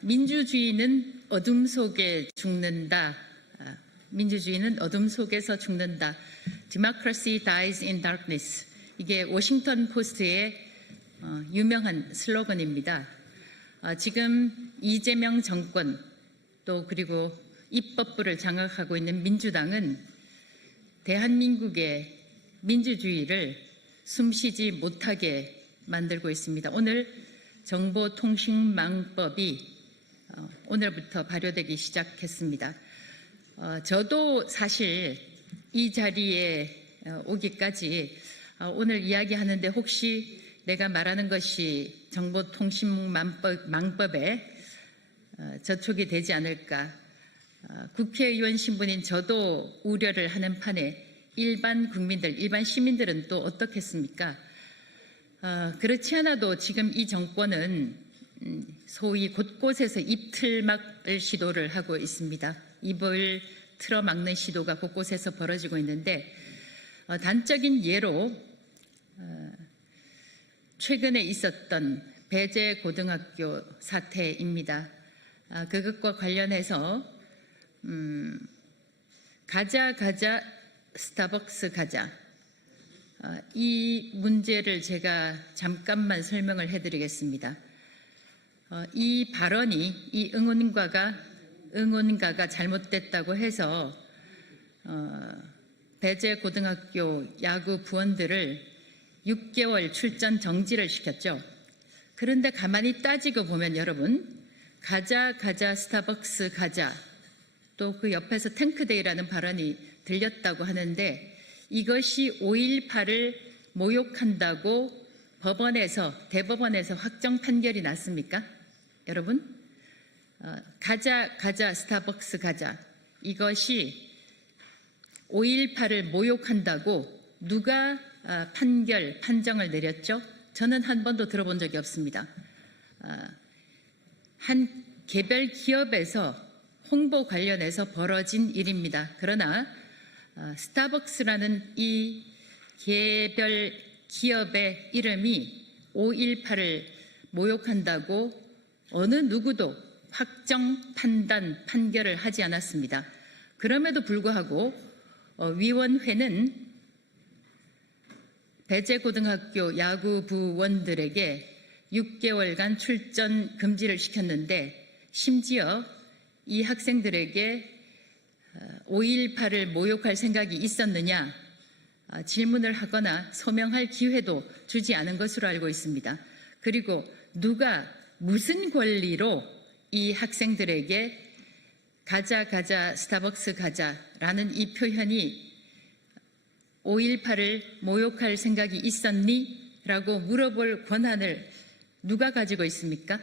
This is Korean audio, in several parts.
민주주의는 어둠 속에 죽는다. 민주주의는 어둠 속에서 죽는다. Democracy dies in darkness. 이게 워싱턴 포스트의 유명한 슬로건입니다. 지금 이재명 정권 또 그리고 입법부를 장악하고 있는 민주당은 대한민국의 민주주의를 숨쉬지 못하게 만들고 있습니다. 오늘 정보통신망법이 오늘부터 발효되기 시작했습니다. 저도 사실 이 자리에 오기까지 오늘 이야기하는데 혹시 내가 말하는 것이 정보통신망법에 저촉이 되지 않을까. 국회의원 신분인 저도 우려를 하는 판에 일반 국민들, 일반 시민들은 또 어떻겠습니까? 그렇지 않아도 지금 이 정권은 소위 곳곳에서 입틀막을 시도를 하고 있습니다. 입을 틀어막는 시도가 곳곳에서 벌어지고 있는데 단적인 예로 최근에 있었던 배재고등학교 사태입니다. 그것과 관련해서 가자 스타벅스 가자 이 문제를 제가 잠깐만 설명을 해드리겠습니다. 이 발언이 이 응원가가 잘못됐다고 해서 배재고등학교 야구 부원들을 6개월 출전 정지를 시켰죠. 그런데 가만히 따지고 보면 여러분 가자 스타벅스 가자 또 그 옆에서 탱크데이라는 발언이 들렸다고 하는데 이것이 5.18을 모욕한다고 대법원에서 확정 판결이 났습니까? 여러분? 가자 스타벅스 가자 이것이 5.18을 모욕한다고 누가 판정을 내렸죠? 저는 한 번도 들어본 적이 없습니다. 한 개별 기업에서 홍보 관련해서 벌어진 일입니다. 그러나 스타벅스라는 이 개별 기업의 이름이 5.18을 모욕한다고 어느 누구도 확정 판결을 하지 않았습니다. 그럼에도 불구하고 위원회는 배재고등학교 야구부원들에게 6개월간 출전 금지를 시켰는데 심지어 이 학생들에게 5.18을 모욕할 생각이 있었느냐 질문을 하거나 소명할 기회도 주지 않은 것으로 알고 있습니다. 그리고 누가 무슨 권리로 이 학생들에게 가자 스타벅스 가자라는 이 표현이 5.18을 모욕할 생각이 있었니? 라고 물어볼 권한을 누가 가지고 있습니까?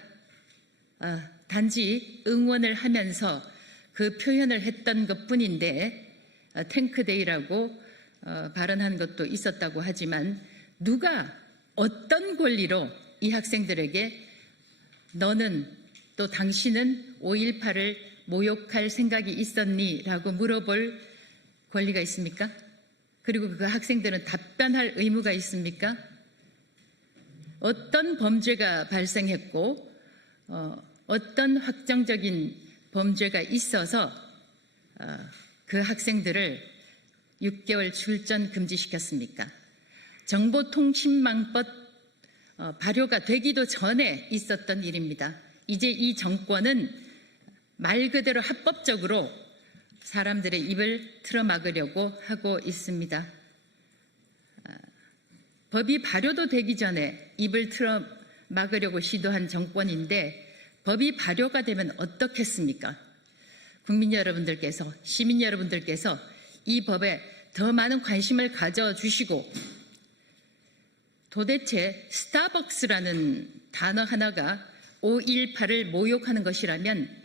단지 응원을 하면서 그 표현을 했던 것뿐인데 탱크데이라고 발언한 것도 있었다고 하지만 누가 어떤 권리로 이 학생들에게 너는 또 당신은 5.18을 모욕할 생각이 있었니? 라고 물어볼 권리가 있습니까? 그리고 그 학생들은 답변할 의무가 있습니까? 어떤 범죄가 발생했고 어떤 확정적인 범죄가 있어서 그 학생들을 6개월 출전 금지시켰습니까? 정보통신망법 발효가 되기도 전에 있었던 일입니다. 이제 이 정권은 말 그대로 합법적으로 사람들의 입을 틀어막으려고 하고 있습니다. 법이 발효도 되기 전에 입을 틀어막으려고 시도한 정권인데 법이 발효가 되면 어떻겠습니까? 국민 여러분들께서, 시민 여러분들께서 이 법에 더 많은 관심을 가져주시고 도대체 스타벅스라는 단어 하나가 5.18을 모욕하는 것이라면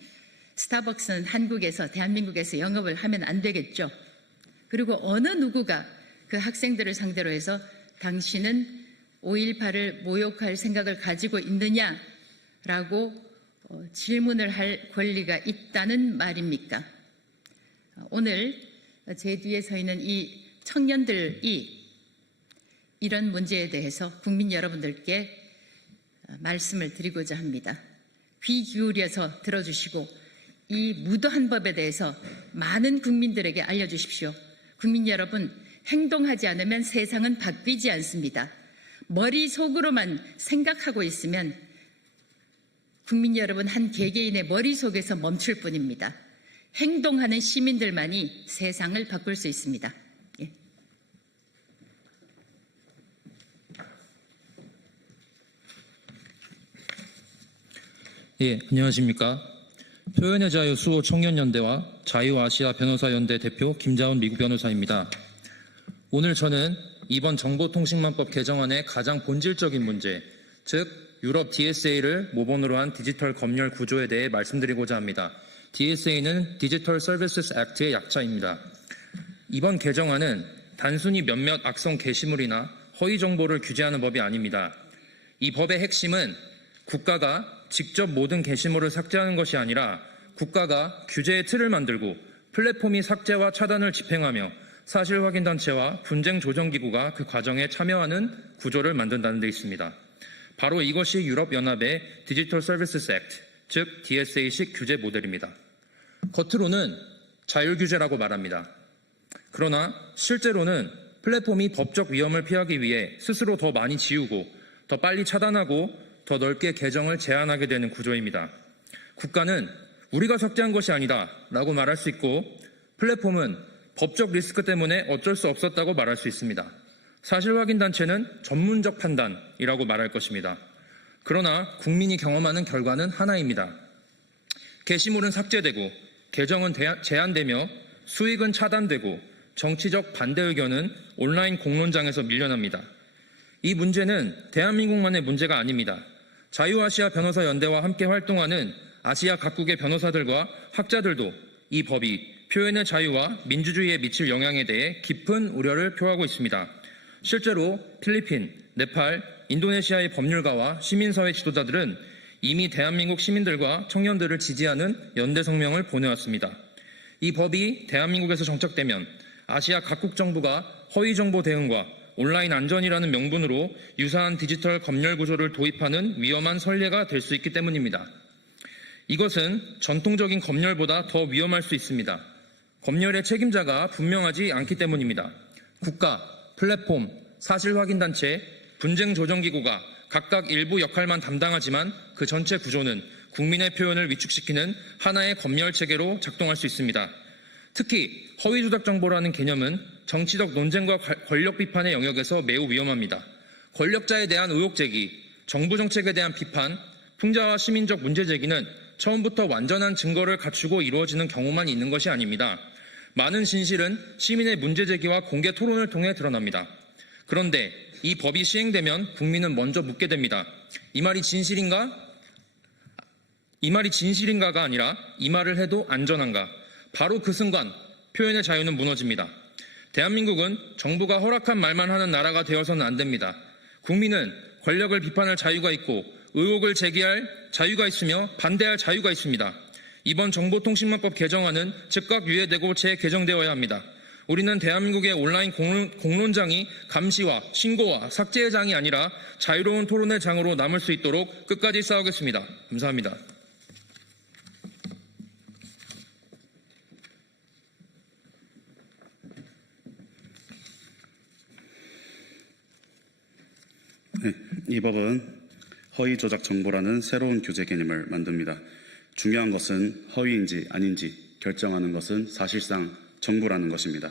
스타벅스는 한국에서, 대한민국에서 영업을 하면 안 되겠죠. 그리고 어느 누구가 그 학생들을 상대로 해서 당신은 5.18을 모욕할 생각을 가지고 있느냐라고 질문을 할 권리가 있다는 말입니까? 오늘 제 뒤에 서 있는 이 청년들이 이런 문제에 대해서 국민 여러분들께 말씀을 드리고자 합니다. 귀 기울여서 들어주시고 이 무도한 법에 대해서 많은 국민들에게 알려주십시오. 국민 여러분, 행동하지 않으면 세상은 바뀌지 않습니다. 머릿속으로만 생각하고 있으면 국민 여러분 한 개개인의 머릿속에서 멈출 뿐입니다. 행동하는 시민들만이 세상을 바꿀 수 있습니다. 예. 예, 안녕하십니까. 표현의 자유 수호 청년연대와 자유아시아 변호사연대 대표 김자훈 미국 변호사입니다. 오늘 저는 이번 정보통신망법 개정안의 가장 본질적인 문제, 즉 유럽 DSA를 모본으로 한 디지털 검열 구조에 대해 말씀드리고자 합니다. DSA는 Digital Services Act의 약자입니다. 이번 개정안은 단순히 몇몇 악성 게시물이나 허위 정보를 규제하는 법이 아닙니다. 이 법의 핵심은 국가가 직접 모든 게시물을 삭제하는 것이 아니라 국가가 규제의 틀을 만들고 플랫폼이 삭제와 차단을 집행하며 사실확인단체와 분쟁조정기구가 그 과정에 참여하는 구조를 만든다는 데 있습니다. 바로 이것이 유럽연합의 Digital Services Act, 즉 DSA식 규제 모델입니다. 겉으로는 자율규제라고 말합니다. 그러나 실제로는 플랫폼이 법적 위험을 피하기 위해 스스로 더 많이 지우고 더 빨리 차단하고 더 넓게 계정을 제한하게 되는 구조입니다. 국가는 우리가 삭제한 것이 아니다 라고 말할 수 있고 플랫폼은 법적 리스크 때문에 어쩔 수 없었다고 말할 수 있습니다. 사실확인단체는 전문적 판단이라고 말할 것입니다. 그러나 국민이 경험하는 결과는 하나입니다. 게시물은 삭제되고 계정은 제한되며 수익은 차단되고 정치적 반대 의견은 온라인 공론장에서 밀려납니다. 이 문제는 대한민국만의 문제가 아닙니다. 자유아시아 변호사연대와 함께 활동하는 아시아 각국의 변호사들과 학자들도 이 법이 표현의 자유와 민주주의에 미칠 영향에 대해 깊은 우려를 표하고 있습니다. 실제로 필리핀, 네팔, 인도네시아의 법률가와 시민사회 지도자들은 이미 대한민국 시민들과 청년들을 지지하는 연대 성명을 보내왔습니다. 이 법이 대한민국에서 정착되면 아시아 각국 정부가 허위 정보 대응과 온라인 안전이라는 명분으로 유사한 디지털 검열 구조를 도입하는 위험한 선례가 될 수 있기 때문입니다. 이것은 전통적인 검열보다 더 위험할 수 있습니다. 검열의 책임자가 분명하지 않기 때문입니다. 국가, 플랫폼, 사실확인단체, 분쟁조정기구가 각각 일부 역할만 담당하지만 그 전체 구조는 국민의 표현을 위축시키는 하나의 검열체계로 작동할 수 있습니다. 특히 허위조작 정보라는 개념은 정치적 논쟁과 권력 비판의 영역에서 매우 위험합니다. 권력자에 대한 의혹 제기, 정부 정책에 대한 비판, 풍자와 시민적 문제 제기는 처음부터 완전한 증거를 갖추고 이루어지는 경우만 있는 것이 아닙니다. 많은 진실은 시민의 문제 제기와 공개 토론을 통해 드러납니다. 그런데 이 법이 시행되면 국민은 먼저 묻게 됩니다. 이 말이 진실인가가 아니라 이 말을 해도 안전한가? 바로 그 순간 표현의 자유는 무너집니다. 대한민국은 정부가 허락한 말만 하는 나라가 되어서는 안 됩니다. 국민은 권력을 비판할 자유가 있고 의혹을 제기할 자유가 있으며 반대할 자유가 있습니다. 이번 정보통신망법 개정안은 즉각 유예되고 재개정되어야 합니다. 우리는 대한민국의 온라인 공론장이 감시와 신고와 삭제의 장이 아니라 자유로운 토론의 장으로 남을 수 있도록 끝까지 싸우겠습니다. 감사합니다. 네, 이 법은 허위 조작 정보라는 새로운 규제 개념을 만듭니다. 중요한 것은 허위인지 아닌지 결정하는 것은 사실상 정부라는 것입니다.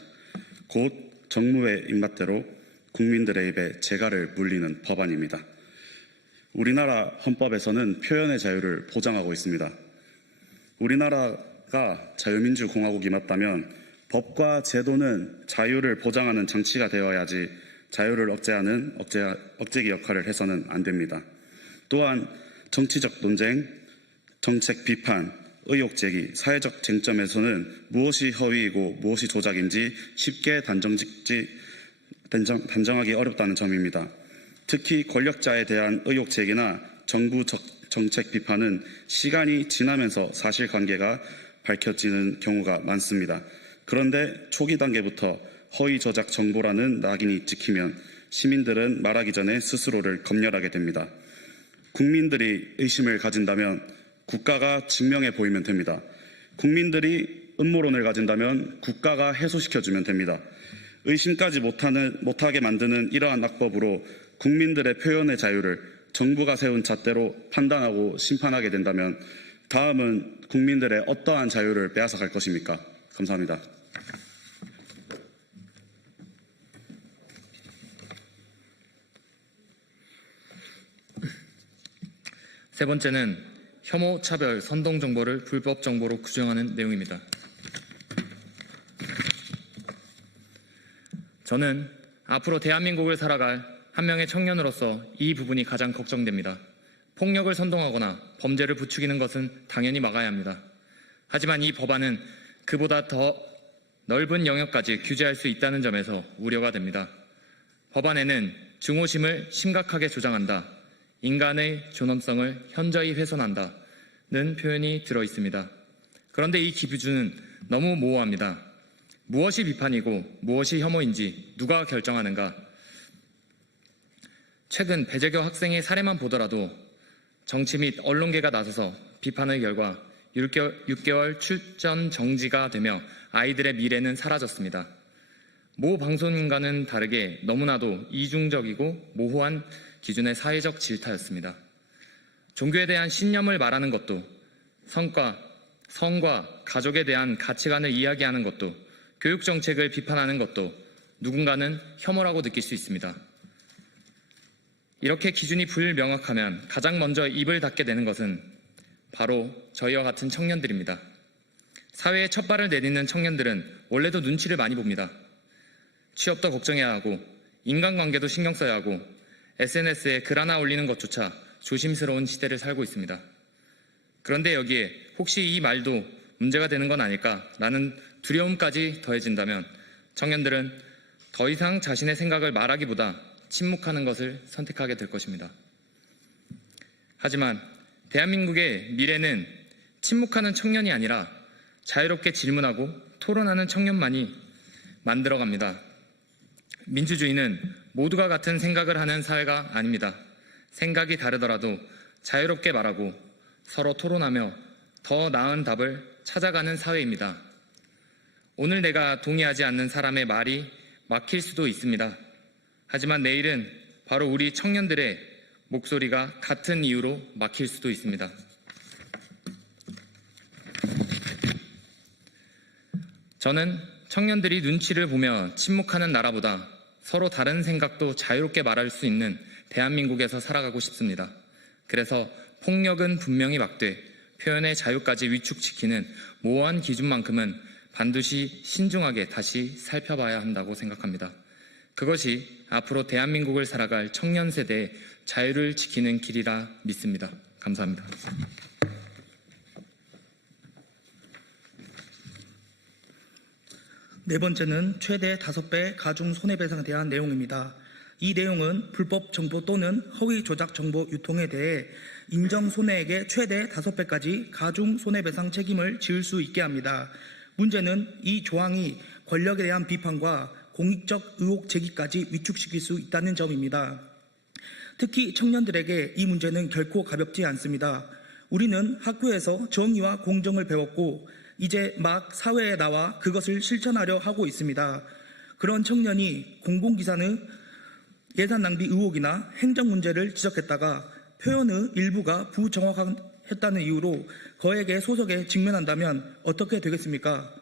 곧 정무의 입맛대로 국민들의 입에 재갈을 물리는 법안입니다. 우리나라 헌법에서는 표현의 자유를 보장하고 있습니다. 우리나라가 자유민주공화국이 맞다면 법과 제도는 자유를 보장하는 장치가 되어야지 자유를 억제하는 억제기 역할을 해서는 안 됩니다. 또한 정치적 논쟁, 정책 비판, 의혹 제기, 사회적 쟁점에서는 무엇이 허위이고 무엇이 조작인지 쉽게 단정하기 어렵다는 점입니다. 특히 권력자에 대한 의혹 제기나 정부 정책 비판은 시간이 지나면서 사실관계가 밝혀지는 경우가 많습니다. 그런데 초기 단계부터 허위 조작 정보라는 낙인이 찍히면 시민들은 말하기 전에 스스로를 검열하게 됩니다. 국민들이 의심을 가진다면 국가가 증명해 보이면 됩니다. 국민들이 음모론을 가진다면 국가가 해소시켜주면 됩니다. 의심까지 못하게 만드는 이러한 악법으로 국민들의 표현의 자유를 정부가 세운 잣대로 판단하고 심판하게 된다면 다음은 국민들의 어떠한 자유를 빼앗아갈 것입니까? 감사합니다. 세 번째는 혐오, 차별, 선동 정보를 불법 정보로 규정하는 내용입니다. 저는 앞으로 대한민국을 살아갈 한 명의 청년으로서 이 부분이 가장 걱정됩니다. 폭력을 선동하거나 범죄를 부추기는 것은 당연히 막아야 합니다. 하지만 이 법안은 그보다 더 넓은 영역까지 규제할 수 있다는 점에서 우려가 됩니다. 법안에는 증오심을 심각하게 조장한다, 인간의 존엄성을 현저히 훼손한다는 표현이 들어 있습니다. 그런데 이 기준은 너무 모호합니다. 무엇이 비판이고 무엇이 혐오인지 누가 결정하는가? 최근 배재교 학생의 사례만 보더라도 정치 및 언론계가 나서서 비판의 결과 6개월 출전 정지가 되며 아이들의 미래는 사라졌습니다. 모 방송인과는 다르게 너무나도 이중적이고 모호한 기준의 사회적 질타였습니다. 종교에 대한 신념을 말하는 것도, 성과 가족에 대한 가치관을 이야기하는 것도, 교육정책을 비판하는 것도 누군가는 혐오라고 느낄 수 있습니다. 이렇게 기준이 불명확하면 가장 먼저 입을 닫게 되는 것은 바로 저희와 같은 청년들입니다. 사회에 첫 발을 내딛는 청년들은 원래도 눈치를 많이 봅니다. 취업도 걱정해야 하고 인간관계도 신경 써야 하고 SNS에 글 하나 올리는 것조차 조심스러운 시대를 살고 있습니다. 그런데 여기에 혹시 이 말도 문제가 되는 건 아닐까라는 두려움까지 더해진다면 청년들은 더 이상 자신의 생각을 말하기보다 침묵하는 것을 선택하게 될 것입니다. 하지만 대한민국의 미래는 침묵하는 청년이 아니라 자유롭게 질문하고 토론하는 청년만이 만들어갑니다. 민주주의는 모두가 같은 생각을 하는 사회가 아닙니다. 생각이 다르더라도 자유롭게 말하고 서로 토론하며 더 나은 답을 찾아가는 사회입니다. 오늘 내가 동의하지 않는 사람의 말이 막힐 수도 있습니다. 하지만 내일은 바로 우리 청년들의 목소리가 같은 이유로 막힐 수도 있습니다. 저는 청년들이 눈치를 보며 침묵하는 나라보다 서로 다른 생각도 자유롭게 말할 수 있는 대한민국에서 살아가고 싶습니다. 그래서 폭력은 분명히 막되 표현의 자유까지 위축시키는 모호한 기준만큼은 반드시 신중하게 다시 살펴봐야 한다고 생각합니다. 그것이 앞으로 대한민국을 살아갈 청년 세대의 자유를 지키는 길이라 믿습니다. 감사합니다. 네 번째는 최대 5배 가중 손해배상에 대한 내용입니다. 이 내용은 불법 정보 또는 허위 조작 정보 유통에 대해 인정 손해액의 최대 5배까지 가중 손해배상 책임을 지을 수 있게 합니다. 문제는 이 조항이 권력에 대한 비판과 공익적 의혹 제기까지 위축시킬 수 있다는 점입니다. 특히 청년들에게 이 문제는 결코 가볍지 않습니다. 우리는 학교에서 정의와 공정을 배웠고 이제 막 사회에 나와 그것을 실천하려 하고 있습니다. 그런 청년이 공공기관의 예산 낭비 의혹이나 행정 문제를 지적했다가 표현의 일부가 부정확했다는 이유로 거액의 소송에 직면한다면 어떻게 되겠습니까?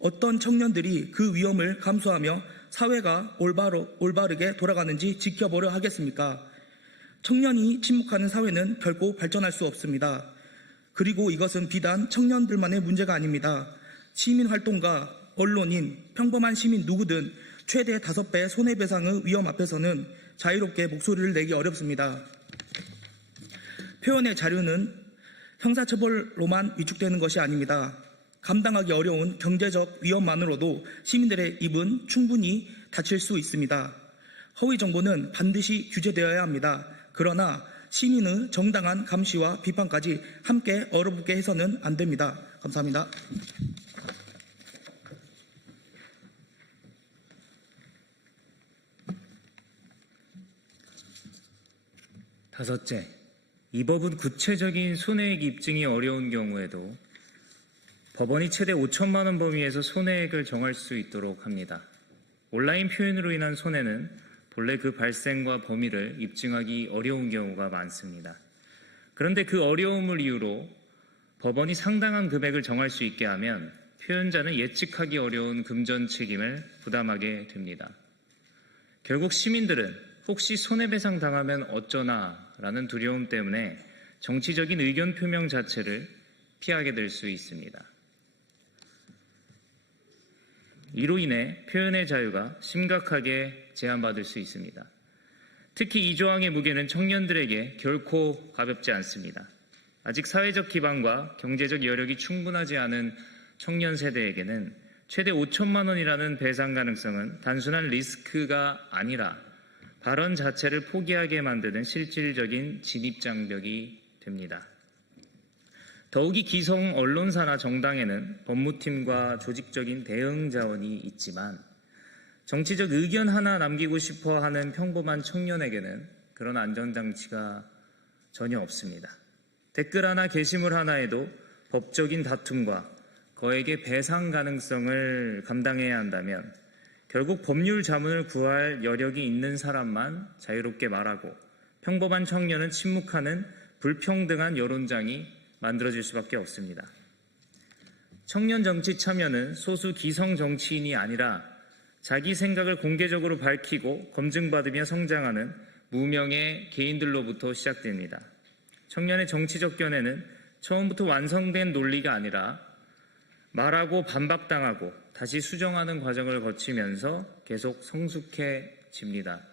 어떤 청년들이 그 위험을 감수하며 사회가 올바르게 돌아가는지 지켜보려 하겠습니까? 청년이 침묵하는 사회는 결코 발전할 수 없습니다. 그리고 이것은 비단 청년들만의 문제가 아닙니다. 시민활동가, 언론인, 평범한 시민 누구든 최대 5배 손해배상의 위험 앞에서는 자유롭게 목소리를 내기 어렵습니다. 표현의 자유는 형사처벌로만 위축되는 것이 아닙니다. 감당하기 어려운 경제적 위험만으로도 시민들의 입은 충분히 닫힐 수 있습니다. 허위 정보는 반드시 규제되어야 합니다. 그러나 시민의 정당한 감시와 비판까지 함께 얼어붙게 해서는 안 됩니다. 감사합니다. 다섯째, 이 법은 구체적인 손해액 입증이 어려운 경우에도 법원이 최대 5천만 원 범위에서 손해액을 정할 수 있도록 합니다. 온라인 표현으로 인한 손해는 본래 그 발생과 범위를 입증하기 어려운 경우가 많습니다. 그런데 그 어려움을 이유로 법원이 상당한 금액을 정할 수 있게 하면 표현자는 예측하기 어려운 금전 책임을 부담하게 됩니다. 결국 시민들은 혹시 손해배상 당하면 어쩌나라는 두려움 때문에 정치적인 의견 표명 자체를 피하게 될 수 있습니다. 이로 인해 표현의 자유가 심각하게 제한받을 수 있습니다. 특히 이 조항의 무게는 청년들에게 결코 가볍지 않습니다. 아직 사회적 기반과 경제적 여력이 충분하지 않은 청년 세대에게는 최대 5천만 원이라는 배상 가능성은 단순한 리스크가 아니라 발언 자체를 포기하게 만드는 실질적인 진입장벽이 됩니다. 더욱이 기성 언론사나 정당에는 법무팀과 조직적인 대응 자원이 있지만 정치적 의견 하나 남기고 싶어 하는 평범한 청년에게는 그런 안전장치가 전혀 없습니다. 댓글 하나, 게시물 하나에도 법적인 다툼과 거액의 배상 가능성을 감당해야 한다면 결국 법률 자문을 구할 여력이 있는 사람만 자유롭게 말하고 평범한 청년은 침묵하는 불평등한 여론장이 만들어질 수밖에 없습니다. 청년 정치 참여는 소수 기성 정치인이 아니라 자기 생각을 공개적으로 밝히고 검증받으며 성장하는 무명의 개인들로부터 시작됩니다. 청년의 정치적 견해는 처음부터 완성된 논리가 아니라 말하고 반박당하고 다시 수정하는 과정을 거치면서 계속 성숙해집니다.